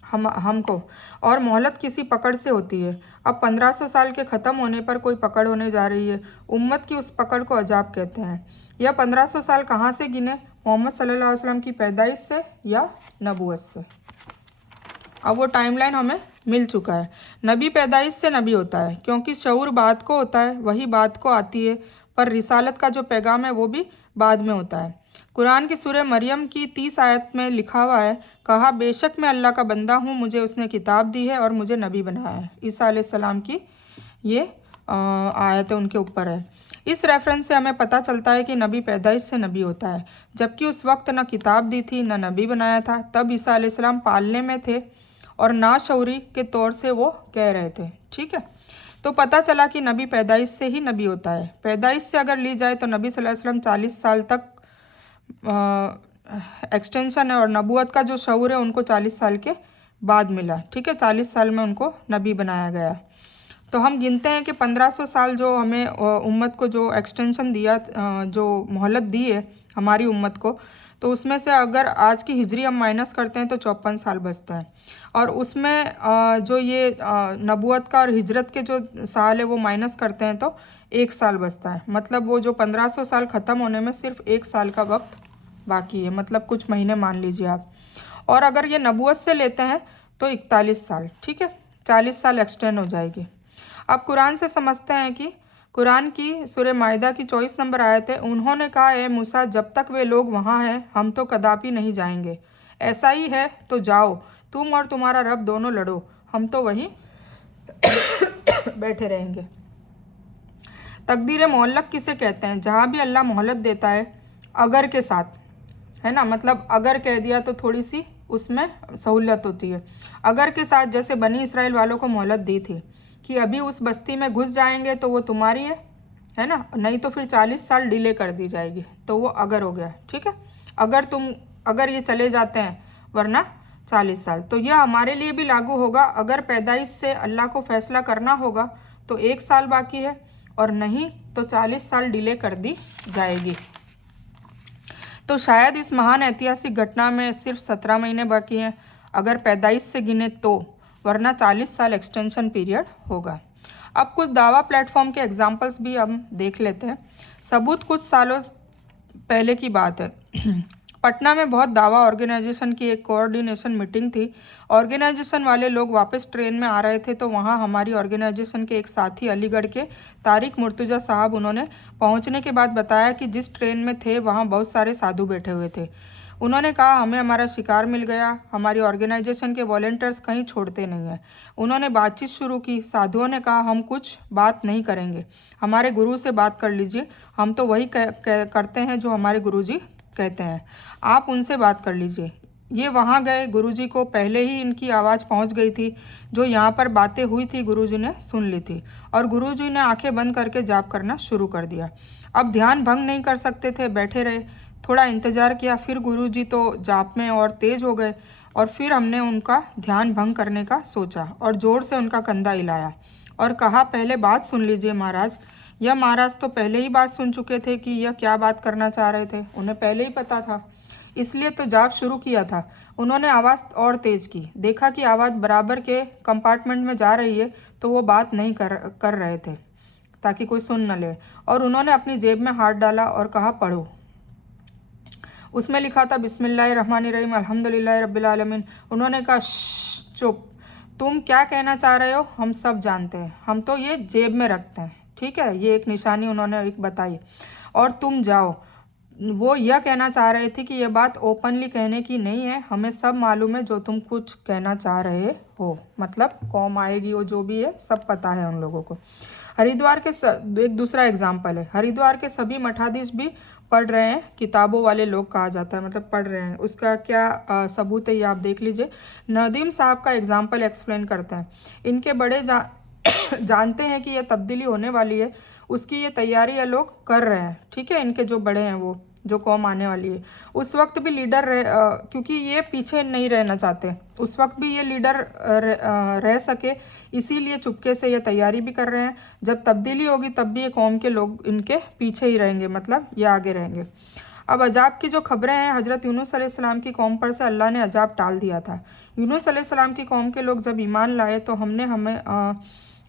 हमको, और मोहलत किसी पकड़ से होती है। अब 1500 साल के ख़त्म होने पर कोई पकड़ होने जा रही है, उम्मत की उस पकड़ को अजाब कहते हैं। यह 1500 साल कहाँ से गिने? मोहम्मद सल्लल्लाहु अलैहि वसल्लम की पैदाइश से या नबूवत से? अब वो टाइमलाइन हमें मिल चुका है। नबी पैदाइश से नबी होता है, क्योंकि शऊर बात को होता है, वही बात को आती है, पर रिसालत का जो पैगाम है वो भी बाद में होता है। कुरान की सूरह मरियम की 30 आयत में लिखा हुआ है, कहा बेशक मैं अल्लाह का बंदा हूँ, मुझे उसने किताब दी है और मुझे नबी बनाया है। ईसा अलैहिस्सलाम की ये आयत उनके ऊपर है। इस रेफरेंस से हमें पता चलता है कि नबी पैदाइश से नबी होता है, जबकि उस वक्त न किताब दी थी न नबी बनाया था। तब ईसा अलैहिस्सलाम पालने में थे और नाशऊरी के तौर से वो कह रहे थे, ठीक है। तो पता चला कि नबी पैदाइश से ही नबी होता है। पैदाइश से अगर ली जाए तो नबी सल्लल्लाहु अलैहि वसल्लम 40 साल तक एक्सटेंशन है और नबूवत का जो शऊर है उनको 40 साल के बाद मिला। ठीक है, 40 साल में उनको नबी बनाया गया। तो हम गिनते हैं कि 1500 साल जो हमें उम्मत को जो एक्सटेंशन दिया, जो मोहलत दी है हमारी उम्मत को, तो उसमें से अगर आज की हिजरी हम माइनस करते हैं तो 54 साल बचता है। और उसमें जो ये नबूवत का और हिजरत के जो साल है वो माइनस करते हैं तो 1 साल बचता है। मतलब वो जो 1500 साल ख़त्म होने में सिर्फ 1 साल का वक्त बाकी है, मतलब कुछ महीने मान लीजिए आप। और अगर ये नबूवत से लेते हैं तो 41 साल, ठीक है, 40 साल एक्सटेंड हो जाएगी। अब कुरान से समझते हैं कि कुरान की सूरह माइदा की 24 नंबर आयत है, उन्होंने कहा ए मूसा जब तक वे लोग वहाँ हैं हम तो कदापि नहीं जाएंगे, ऐसा ही है तो जाओ, तुम और तुम्हारा रब दोनों लड़ो, हम तो वहीं बैठे रहेंगे। तकदीर मोहल्लक किसे कहते हैं? जहाँ भी अल्लाह मोहलत देता है अगर के साथ, है ना, मतलब अगर कह दिया तो थोड़ी सी उसमें सहूलियत होती है। अगर के साथ जैसे बनी इसराइल वालों को मोहलत दी थी कि अभी उस बस्ती में घुस जाएंगे तो वो तुम्हारी है ना, नहीं तो फिर 40 साल डिले कर दी जाएगी, तो वो अगर हो गया। ठीक है, अगर ये चले जाते हैं, वरना 40 साल। तो यह हमारे लिए भी लागू होगा। अगर पैदाइश से अल्लाह को फैसला करना होगा तो 1 साल बाकी है, और नहीं तो 40 साल डिले कर दी जाएगी। तो शायद इस महान ऐतिहासिक घटना में सिर्फ 17 महीने बाकी हैं अगर पैदाइश से गिने तो, वरना 40 साल एक्सटेंशन पीरियड होगा। अब कुछ दावा प्लेटफॉर्म के एग्जांपल्स भी हम देख लेते हैं। सबूत कुछ सालों पहले की बात है। पटना में बहुत दावा ऑर्गेनाइजेशन की एक कोऑर्डिनेशन मीटिंग थी। ऑर्गेनाइजेशन वाले लोग वापस ट्रेन में आ रहे थे तो वहाँ हमारी ऑर्गेनाइजेशन के एक साथी अलीगढ़ के तारिक मुर्तज़ा साहब, उन्होंने पहुँचने के बाद बताया कि जिस ट्रेन में थे वहाँ बहुत सारे साधु बैठे हुए थे। उन्होंने कहा हमें हमारा शिकार मिल गया, हमारी ऑर्गेनाइजेशन के वॉलंटियर्स कहीं छोड़ते नहीं हैं। उन्होंने बातचीत शुरू की। साधुओं ने कहा हम कुछ बात नहीं करेंगे, हमारे गुरु से बात कर लीजिए, हम तो वही करते हैं जो हमारे गुरुजी कहते हैं, आप उनसे बात कर लीजिए। ये वहाँ गए। गुरुजी को पहले ही इनकी आवाज़ पहुँच गई थी, जो यहाँ पर बातें हुई थी गुरुजी ने सुन ली थी, और गुरुजी ने आंखें बंद करके जाप करना शुरू कर दिया। अब ध्यान भंग नहीं कर सकते थे, बैठे रहे। थोड़ा इंतज़ार किया, फिर गुरुजी तो जाप में और तेज़ हो गए, और फिर हमने उनका ध्यान भंग करने का सोचा और ज़ोर से उनका कंधा हिलाया और कहा पहले बात सुन लीजिए महाराज। यह महाराज तो पहले ही बात सुन चुके थे कि यह क्या बात करना चाह रहे थे, उन्हें पहले ही पता था, इसलिए तो जाप शुरू किया था। उन्होंने आवाज़ और तेज़ की, देखा कि आवाज़ बराबर के कंपार्टमेंट में जा रही है, तो वो बात नहीं कर रहे थे ताकि कोई सुन न ले, और उन्होंने अपनी जेब में हाथ डाला और कहा पढ़ो। उसमें लिखा था बिस्मिल्लाहिर्रहमानिर्रहीम अल्हम्दुलिल्लाहि रब्बिल आलमीन। उन्होंने कहा चुप, तुम क्या कहना चाह रहे हो हम सब जानते हैं, हम तो ये जेब में रखते हैं। ठीक है, ये एक निशानी उन्होंने एक बताई, और तुम जाओ। वो यह कहना चाह रहे थे कि यह बात ओपनली कहने की नहीं है, हमें सब मालूम है जो तुम कुछ कहना चाह रहे हो, मतलब कौम आएगी वो जो भी है सब पता है उन लोगों को। हरिद्वार के एक दूसरा एग्जाम्पल है, हरिद्वार के सभी मठाधीश भी पढ़ रहे हैं, किताबों वाले लोग कहा जाता है, मतलब पढ़ रहे हैं। उसका क्या सबूत है ये आप देख लीजिए। नदीम साहब का एग्जाम्पल एक्सप्लेन करते हैं। इनके बड़े जानते हैं कि यह तब्दीली होने वाली है, उसकी ये तैयारी ये लोग कर रहे हैं। ठीक है, इनके जो बड़े हैं वो जो कौम आने वाली है, उस वक्त भी लीडर क्योंकि ये पीछे नहीं रहना चाहते, उस वक्त भी ये लीडर रह सके, इसीलिए चुपके से ये तैयारी भी कर रहे हैं। जब तब्दीली होगी तब भी ये कौम के लोग इनके पीछे ही रहेंगे, मतलब ये आगे रहेंगे। अब अजाब की जो खबरें हैं, हज़रत यूनुस अलैहिस्सलाम की कौम पर से अल्लाह ने अजाब टाल दिया था। यूनुस अलैहिस्सलाम की कौम के लोग जब ईमान लाए तो हमने हमें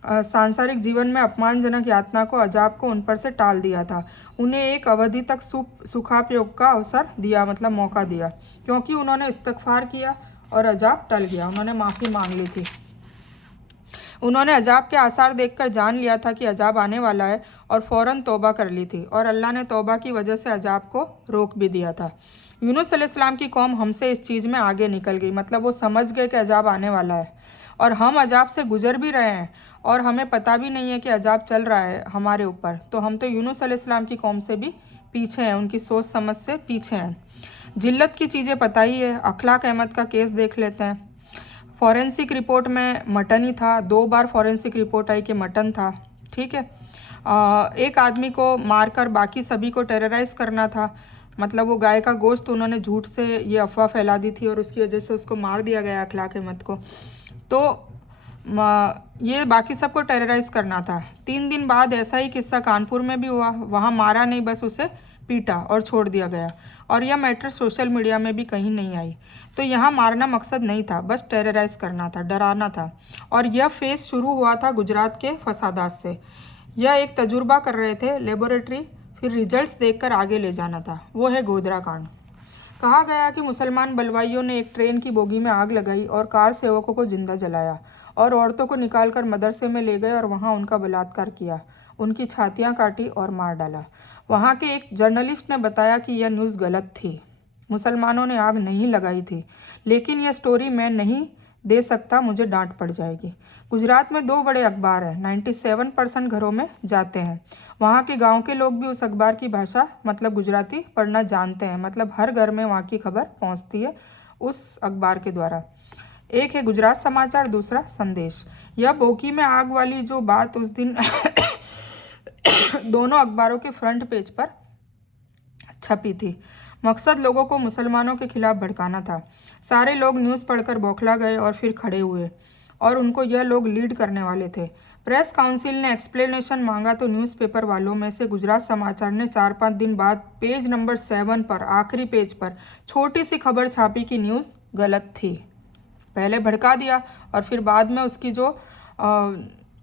सांसारिक जीवन में अपमानजनक यातना को, अजाब को उन पर से टाल दिया था। उन्हें एक अवधि तक सुखापयोग का अवसर दिया, मतलब मौका दिया, क्योंकि उन्होंने इस्तगफार किया और अजाब टल गया, उन्होंने माफ़ी मांग ली थी। उन्होंने अजाब के आसार देखकर जान लिया था कि अजाब आने वाला है और फ़ौरन तौबा कर ली थी, और अल्लाह ने तौबा की वजह से अजाब को रोक भी दिया था। यूनुस अलैहिस्सलाम की कौम हमसे इस चीज़ में आगे निकल गई, मतलब वो समझ गए कि अजाब आने वाला है, और हम अजाब से गुजर भी रहे हैं और हमें पता भी नहीं है कि अजाब चल रहा है हमारे ऊपर। तो हम तो यूनुस अलैहिस्सलाम की कौम से भी पीछे हैं, उनकी सोच समझ से पीछे हैं। जिल्लत की चीज़ें पता ही है। अखलाक अहमद का केस देख लेते हैं। फॉरेंसिक रिपोर्ट में मटन ही था, 2 बार फॉरेंसिक रिपोर्ट आई कि मटन था। ठीक है, एक आदमी को मारकर बाकी सभी को टेरराइज़ करना था। मतलब वो गाय का गोश्त उन्होंने झूठ से ये अफवाह फैला दी थी और उसकी वजह से उसको मार दिया गया अखलाक अहमद को। तो ये बाकी सबको टेरराइज़ करना था। 3 दिन बाद ऐसा ही किस्सा कानपुर में भी हुआ। वहाँ मारा नहीं, बस उसे पीटा और छोड़ दिया गया, और यह मैटर सोशल मीडिया में भी कहीं नहीं आई। तो यहाँ मारना मकसद नहीं था, बस टेरराइज करना था, डराना था। और यह फेज शुरू हुआ था गुजरात के फसादात से। यह एक तजुर्बा कर रहे थे लेबोरेटरी, फिर रिजल्ट्स देखकर आगे ले जाना था। वो है गोधरा कांड। कहा गया कि मुसलमान बलवाइयों ने एक ट्रेन की बोगी में आग लगाई और कार सेवकों को जिंदा जलाया और औरतों को निकालकर मदरसे में ले गए और वहां उनका बलात्कार किया, उनकी छातियां काटी और मार डाला। वहां के एक जर्नलिस्ट ने बताया कि यह न्यूज़ गलत थी, मुसलमानों ने आग नहीं लगाई थी, लेकिन यह स्टोरी मैं नहीं दे सकता, मुझे डांट पड़ जाएगी। गुजरात में 2 बड़े अखबार हैं, 97% घरों में जाते हैं। वहाँ के गांव के लोग भी उस अखबार की भाषा मतलब गुजराती पढ़ना जानते हैं, मतलब हर घर में वहाँ की खबर पहुँचती है उस अखबार के द्वारा। एक है गुजरात समाचार, दूसरा संदेश। यह बोगी में आग वाली जो बात उस दिन दोनों अखबारों के फ्रंट पेज पर छपी थी। मकसद लोगों को मुसलमानों के खिलाफ भड़काना था। सारे लोग न्यूज़ पढ़कर बौखला गए और फिर खड़े हुए, और उनको यह लोग लीड करने वाले थे। प्रेस काउंसिल ने एक्सप्लेनेशन मांगा तो न्यूज़पेपर वालों में से गुजरात समाचार ने 4-5 दिन बाद पेज नंबर 7 पर, आखिरी पेज पर छोटी सी खबर छापी कि न्यूज़ गलत थी। पहले भड़का दिया और फिर बाद में उसकी जो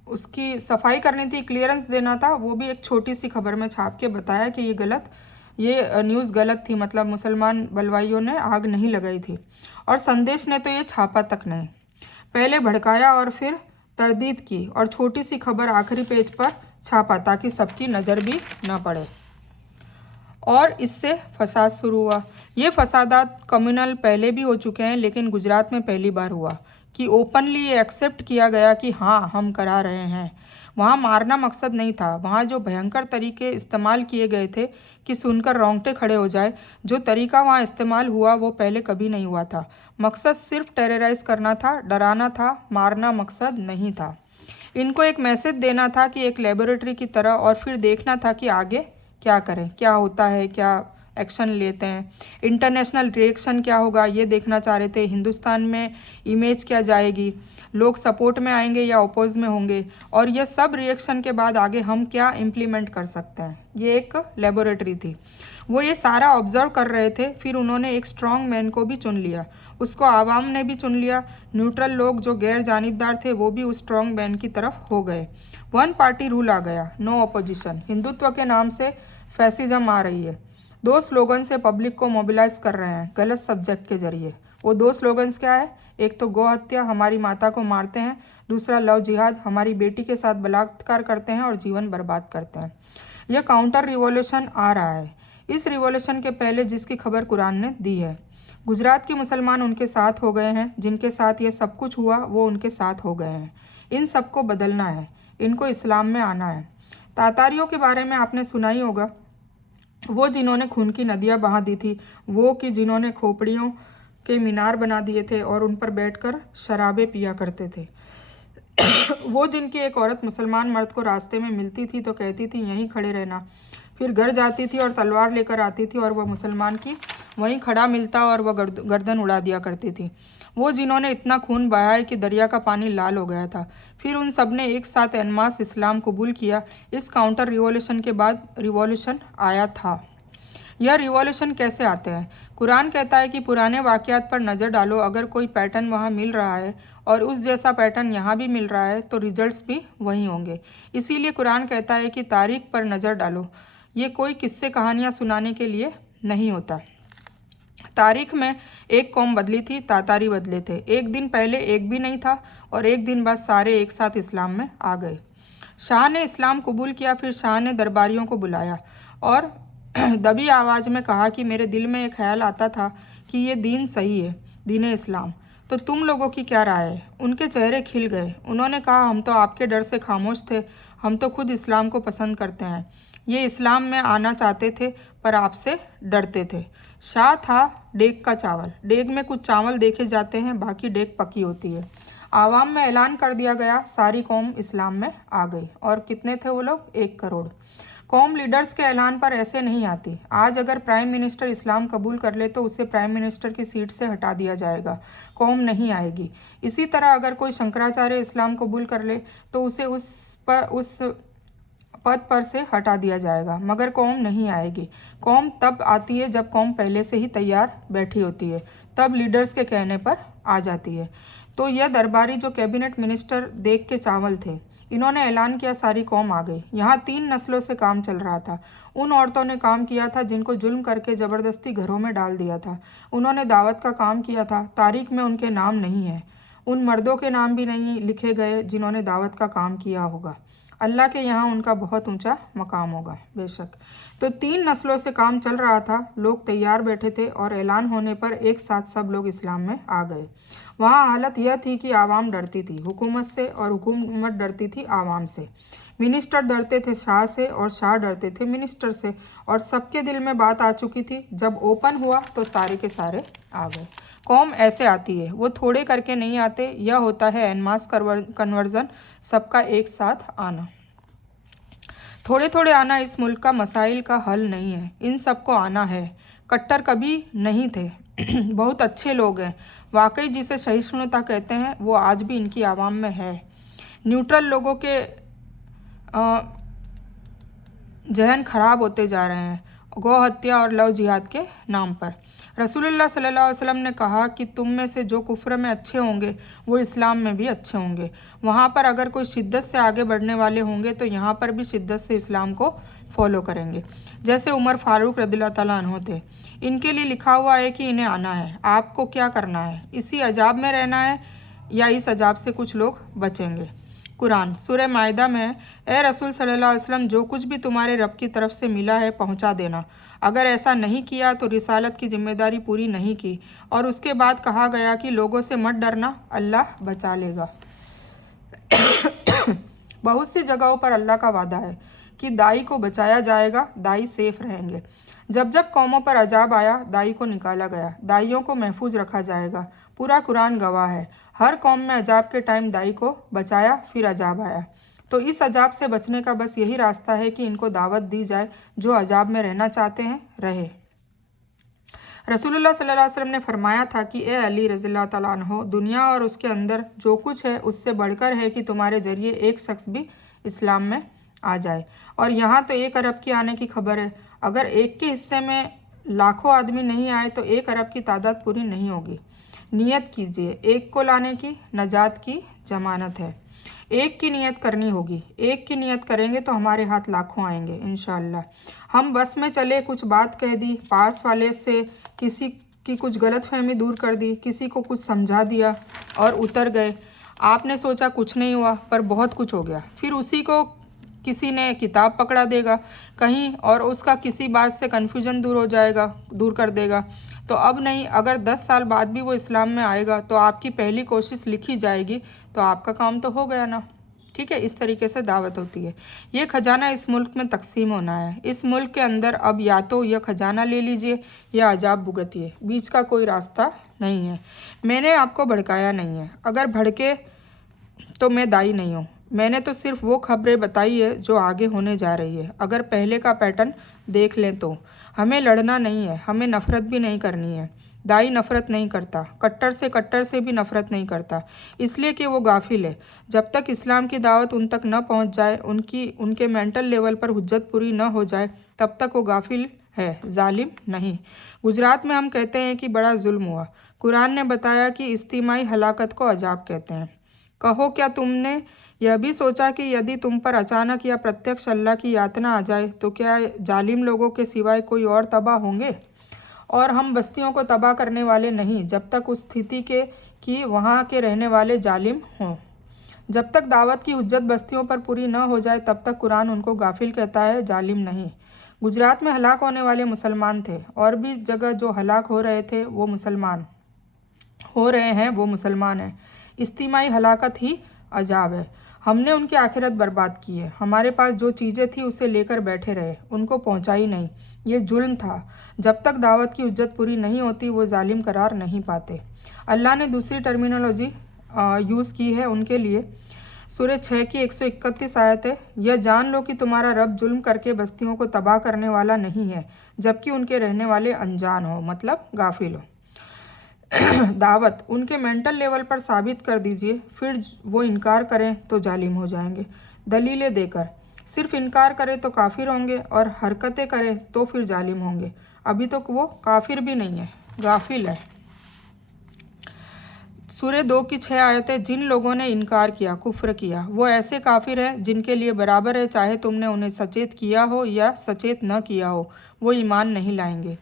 उसकी सफाई करनी थी, क्लियरेंस देना था, वो भी एक छोटी सी खबर में छाप के बताया कि ये न्यूज़ गलत थी, मतलब मुसलमान बलवाइयों ने आग नहीं लगाई थी। और संदेश ने तो ये छापा तक नहीं, पहले भड़काया और फिर तरदीद की और छोटी सी खबर आखिरी पेज पर छापा ताकि सबकी नज़र भी न पड़े, और इससे फसाद शुरू हुआ। ये फसादात कम्युनल पहले भी हो चुके हैं, लेकिन गुजरात में पहली बार हुआ कि ओपनली ये एक्सेप्ट किया गया कि हाँ हम करा रहे हैं। वहाँ मारना मकसद नहीं था, वहाँ जो भयंकर तरीके इस्तेमाल किए गए थे कि सुनकर रोंगटे खड़े हो जाए, जो तरीका वहाँ इस्तेमाल हुआ वो पहले कभी नहीं हुआ था। मकसद सिर्फ टेरराइज करना था, डराना था, मारना मकसद नहीं था। इनको एक मैसेज देना था कि एक लेबोरेटरी की तरह, और फिर देखना था कि आगे क्या करें, क्या होता है, क्या एक्शन लेते हैं, इंटरनेशनल रिएक्शन क्या होगा, ये देखना चाह रहे थे। हिंदुस्तान में इमेज क्या जाएगी, लोग सपोर्ट में आएंगे या अपोज में होंगे, और ये सब रिएक्शन के बाद आगे हम क्या इम्प्लीमेंट कर सकते हैं। ये एक लेबोरेटरी थी, वो ये सारा ऑब्जर्व कर रहे थे। फिर उन्होंने एक स्ट्रॉन्ग मैन को भी चुन लिया, उसको आवाम ने भी चुन लिया। न्यूट्रल लोग जो गैर जानिबदार थे वो भी उस स्ट्रॉन्ग मैन की तरफ हो गए। 1 पार्टी रूल आ गया, नो अपोजिशन। हिंदुत्व के नाम से फैसिज्म आ रही है। 2 स्लोगन से पब्लिक को मोबिलाइज कर रहे हैं गलत सब्जेक्ट के जरिए। वो 2 स्लोगन्स क्या है? एक तो गौ हत्या, हमारी माता को मारते हैं, दूसरा लव जिहाद, हमारी बेटी के साथ बलात्कार करते हैं और जीवन बर्बाद करते हैं। यह काउंटर रिवॉल्यूशन आ रहा है, इस रिवॉल्यूशन के पहले जिसकी खबर कुरान ने दी है। गुजरात के मुसलमान उनके साथ हो गए हैं, जिनके साथ ये सब कुछ हुआ वो उनके साथ हो गए हैं। इन सबको बदलना है, इनको इस्लाम में आना है। तातारियों के बारे में आपने सुना ही होगा, वो जिन्होंने खून की नदियाँ बहा दी थी, वो कि जिन्होंने खोपड़ियों के मीनार बना दिए थे और उन पर बैठकर शराबें पिया करते थे। वो जिनकी एक औरत मुसलमान मर्द को रास्ते में मिलती थी तो कहती थी यहीं खड़े रहना, फिर घर जाती थी और तलवार लेकर आती थी और वह मुसलमान की वहीं खड़ा मिलता और वह गर्दन उड़ा दिया करती थी। वो जिन्होंने इतना खून बहाया कि दरिया का पानी लाल हो गया था। फिर उन सब ने एक साथ एनमास इस्लाम कबूल किया। इस काउंटर रिवॉल्यूशन के बाद रिवॉल्यूशन आया था। यह रिवॉल्यूशन कैसे आते हैं? कुरान कहता है कि पुराने वाक़यात पर नज़र डालो, अगर कोई पैटर्न वहाँ मिल रहा है और उस जैसा पैटर्न यहाँ भी मिल रहा है तो रिजल्ट्स भी वही होंगे। इसीलिए कुरान कहता है कि तारीख पर नज़र डालो। ये कोई किस्से कहानियाँ सुनाने के लिए नहीं होता। तारीख में एक कौम बदली थी, तातारी बदले थे। एक दिन पहले एक भी नहीं था और एक दिन बाद सारे एक साथ इस्लाम में आ गए। शाह ने इस्लाम कबूल किया, फिर शाह ने दरबारियों को बुलाया और दबी आवाज़ में कहा कि मेरे दिल में एक ख्याल आता था कि ये दीन सही है, दीन इस्लाम, तो तुम लोगों की क्या राय है? उनके चेहरे खिल गए। उन्होंने कहा हम तो आपके डर से खामोश थे, हम तो खुद इस्लाम को पसंद करते हैं। ये इस्लाम में आना चाहते थे पर आपसे डरते थे। शाह था डेग का चावल, डेग में कुछ चावल देखे जाते हैं, बाकी डेग पकी होती है। आवाम में ऐलान कर दिया गया, सारी कौम इस्लाम में आ गई। और कितने थे वो लोग? 1 करोड़। कौम लीडर्स के ऐलान पर ऐसे नहीं आती। आज अगर प्राइम मिनिस्टर इस्लाम कबूल कर ले तो उसे प्राइम मिनिस्टर की सीट से हटा दिया जाएगा, कौम नहीं आएगी। इसी तरह अगर कोई शंकराचार्य इस्लाम कबूल कर ले तो उसे उस पद पर से हटा दिया जाएगा, मगर कौम नहीं आएगी। कौम तब आती है जब कौम पहले से ही तैयार बैठी होती है, तब लीडर्स के कहने पर आ जाती है। तो यह दरबारी जो कैबिनेट मिनिस्टर देख के चावल थे, इन्होंने ऐलान किया, सारी कौम आ गई। यहाँ 3 नस्लों से काम चल रहा था। उन औरतों ने काम किया था जिनको जुल्म करके ज़बरदस्ती घरों में डाल दिया था। उन्होंने दावत का काम किया था। तारीख में उनके नाम नहीं है। उन मर्दों के नाम भी नहीं लिखे गए जिन्होंने दावत का काम किया होगा। अल्लाह के यहाँ उनका बहुत ऊंचा मकाम होगा बेशक। तो 3 नस्लों से काम चल रहा था, लोग तैयार बैठे थे और ऐलान होने पर एक साथ सब लोग इस्लाम में आ गए। वहाँ हालत यह थी कि आवाम डरती थी हुकूमत से और हुकूमत डरती थी आवाम से। मिनिस्टर डरते थे शाह से और शाह डरते थे मिनिस्टर से, और सबके दिल में बात आ चुकी थी। जब ओपन हुआ तो सारे के सारे आ गए। कौम ऐसे आती है, वो थोड़े करके नहीं आते। यह होता है एनमास कन्वर्जन, सबका एक साथ आना। थोड़े थोड़े आना इस मुल्क का मसाइल का हल नहीं है, इन सबको आना है। कट्टर कभी नहीं थे बहुत अच्छे लोग हैं। वाकई जिसे सहिष्णुता कहते हैं वो आज भी इनकी आवाम में है। न्यूट्रल लोगों के जहन खराब होते जा रहे हैं गौ हत्या और लव जिहाद के नाम पर। रसूलुल्लाह सल्लल्लाहु अलैहि वसल्लम ने कहा कि तुम में से जो कुफ्र में अच्छे होंगे वो इस्लाम में भी अच्छे होंगे। वहाँ पर अगर कोई शिद्दत से आगे बढ़ने वाले होंगे तो यहाँ पर भी शिद्दत से इस्लाम को फॉलो करेंगे। जैसे उमर फारूक रदियल्लाहु ताला अन्हु थे, इनके लिए लिखा हुआ है कि इन्हें आना है। आपको क्या करना है? इसी अजाब में रहना है या इस अजाब से कुछ लोग बचेंगे? कुरान सूरह माइदा में है, ए रसूल सल्लल्लाहु अलैहि वसल्लम, जो कुछ भी तुम्हारे रब की तरफ से मिला है पहुंचा देना। अगर ऐसा नहीं किया तो रिसालत की जिम्मेदारी पूरी नहीं की। और उसके बाद कहा गया कि लोगों से मत डरना, अल्लाह बचा लेगा। बहुत सी जगहों पर अल्लाह का वादा है कि दाई को बचाया जाएगा, दाई सेफ रहेंगे। जब जब कौमों पर अजाब आया दाई को निकाला गया, दाइयों को महफूज रखा जाएगा। पूरा कुरान गवाह है, हर कौम में अजाब के टाइम दाई को बचाया, फिर अजाब आया। तो इस अजाब से बचने का बस यही रास्ता है कि इनको दावत दी जाए, जो अजाब में रहना चाहते हैं रहे। रसूलुल्लाह सल्लल्लाहु अलैहि वसल्लम ने फरमाया था कि ए अली रज़ियल्लाहु ताला अन्हु, दुनिया और उसके अंदर जो कुछ है उससे बढ़कर है कि तुम्हारे जरिए एक शख्स भी इस्लाम में आ जाए। और यहाँ तो 1 अरब की आने की खबर है। अगर एक के हिस्से में लाखों आदमी नहीं आए तो 1 अरब की तादाद पूरी नहीं होगी। नियत कीजिए, एक को लाने की नजात की जमानत है। एक की नियत करनी होगी, एक की नियत करेंगे तो हमारे हाथ लाखों आएंगे इंशाअल्लाह। हम बस में चले, कुछ बात कह दी, पास वाले से किसी की कुछ गलतफहमी दूर कर दी, किसी को कुछ समझा दिया और उतर गए। आपने सोचा कुछ नहीं हुआ, पर बहुत कुछ हो गया। फिर उसी को किसी ने किताब पकड़ा देगा कहीं और उसका किसी बात से कन्फ्यूजन दूर हो जाएगा, दूर कर देगा। तो अब नहीं, अगर 10 साल बाद भी वो इस्लाम में आएगा तो आपकी पहली कोशिश लिखी जाएगी, तो आपका काम तो हो गया ना। ठीक है, इस तरीके से दावत होती है। ये खजाना इस मुल्क में तकसीम होना है। इस मुल्क के अंदर अब या तो यह खजाना ले लीजिए या अजाब भुगतिए, बीच का कोई रास्ता नहीं है। मैंने आपको भड़काया नहीं है, अगर भड़के तो मैं दाई नहीं हूँ। मैंने तो सिर्फ वो खबरें बताई है जो आगे होने जा रही है। अगर पहले का पैटर्न देख लें तो हमें लड़ना नहीं है, हमें नफ़रत भी नहीं करनी है। दाई नफ़रत नहीं करता, कट्टर से भी नफ़रत नहीं करता, इसलिए कि वो गाफिल है। जब तक इस्लाम की दावत उन तक न पहुंच जाए, उनके मेंटल लेवल पर हुज्जत पूरी न हो जाए, तब तक वो गाफिल है, जालिम नहीं। गुजरात में हम कहते हैं कि बड़ा जुल्म हुआ। कुरान ने बताया कि इज्तिमाई हलाकत को अजाब कहते हैं। कहो, क्या तुमने यह भी सोचा कि यदि तुम पर अचानक या प्रत्यक्ष अल्लाह की यातना आ जाए तो क्या जालिम लोगों के सिवाय कोई और तबाह होंगे? और हम बस्तियों को तबाह करने वाले नहीं जब तक उस स्थिति के कि वहाँ के रहने वाले जालिम हों। जब तक दावत की हुज्जत बस्तियों पर पूरी न हो जाए तब तक कुरान उनको गाफिल कहता है, जालिम नहीं। गुजरात में हलाक होने वाले मुसलमान थे, और भी जगह जो हलाक हो रहे थे वो मुसलमान हो रहे हैं, वो मुसलमान हैं। इज्तिमाई हलाकत ही अजाब है। हमने उनकी आखिरत बर्बाद की है। हमारे पास जो चीज़ें थी उसे लेकर बैठे रहे, उनको पहुंचाई नहीं। ये जुल्म था। जब तक दावत की हुज्जत पूरी नहीं होती वो जालिम करार नहीं पाते। अल्लाह ने दूसरी टर्मिनोलॉजी यूज़ की है उनके लिए। सूरह 6 की 131 आयत है, यह जान लो कि तुम्हारा रब जुल्म करके बस्तियों को तबाह करने वाला नहीं है जबकि उनके रहने वाले अनजान हो, मतलब गाफिल हो। दावत, उनके मेंटल लेवल पर साबित कर दीजिए, फिर वो इनकार करें तो जालिम हो जाएंगे। दलीलें देकर, सिर्फ इनकार करें तो काफिर होंगे और हरकतें करें तो फिर जालिम होंगे। अभी तो वो काफिर भी नहीं है, गाफिल है। सूरह 2 की 6 आयतें, जिन लोगों ने इनकार किया, कुफ्र किया, वो ऐसे काफिर हैं जिनके लिए बराबर है चाहे तुमने उन्हें सचेत किया हो या सचेत न किया हो, वो ईमान नहीं लाएंगे।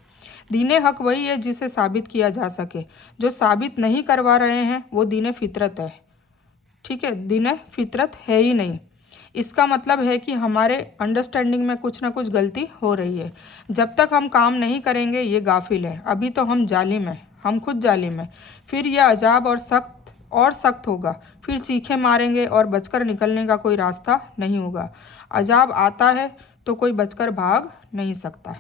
दीन हक वही है जिसे साबित किया जा सके, जो साबित नहीं करवा रहे हैं वो दीन फितरत है। ठीक है, दीन फितरत है ही नहीं। इसका मतलब है कि हमारे अंडरस्टैंडिंग में कुछ ना कुछ गलती हो रही है। जब तक हम काम नहीं करेंगे ये गाफिल है। अभी तो हम जालिम हैं, हम खुद जालिम हैं। फिर यह अजाब और सख्त होगा, फिर चीखे मारेंगे और बचकर निकलने का कोई रास्ता नहीं होगा। अजाब आता है तो कोई बचकर भाग नहीं सकता।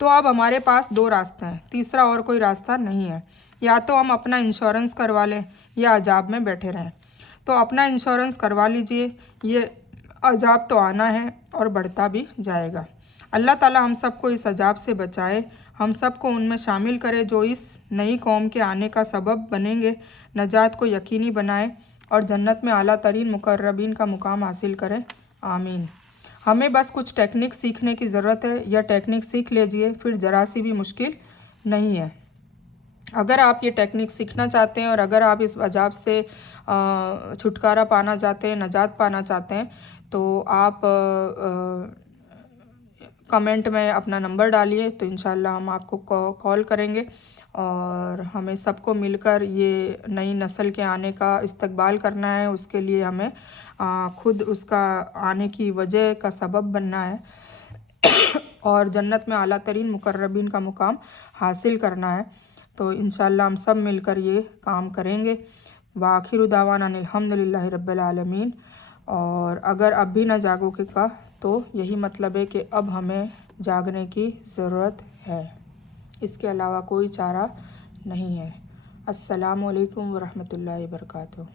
तो अब हमारे पास 2 रास्ते हैं, तीसरा और कोई रास्ता नहीं है। या तो हम अपना इंश्योरेंस करवा लें या अजाब में बैठे रहें। तो अपना इंश्योरेंस करवा लीजिए, ये अजाब तो आना है और बढ़ता भी जाएगा। अल्लाह ताला हम सबको इस अजाब से बचाए, हम सबको उनमें शामिल करे जो इस नई कौम के आने का सबब बनेंगे, नजात को यकीनी बनाए और जन्नत में आला तरीन मुकर्रबीन का मुकाम हासिल करें। आमीन। हमें बस कुछ टेक्निक सीखने की ज़रूरत है, यह टेक्निक सीख लीजिए, फिर ज़रा सी भी मुश्किल नहीं है। अगर आप ये टेक्निक सीखना चाहते हैं और अगर आप इस अजाब से छुटकारा पाना चाहते हैं, नजात पाना चाहते हैं, तो आप कमेंट में अपना नंबर डालिए, तो इंशाल्लाह हम आपको कॉल करेंगे और हमें सबको मिलकर ये नई नस्ल के आने का इस्तकबाल करना है। उसके लिए हमें खुद उसका आने की वजह का सबब बनना है और जन्नत में आला तरीन मुकर्रबीन का मुकाम हासिल करना है। तो इंशाल्लाह हम सब मिलकर ये काम करेंगे। वाखिर दावाना अल्हम्दुलिल्लाहि रब्बिल आलमीन। और अगर अब भी ना जागोगे का तो यही मतलब है कि अब हमें जागने की ज़रूरत है, इसके अलावा कोई चारा नहीं है। अस्सलामु अलैकुम वरहमतुल्लाहि वबरकातुहू।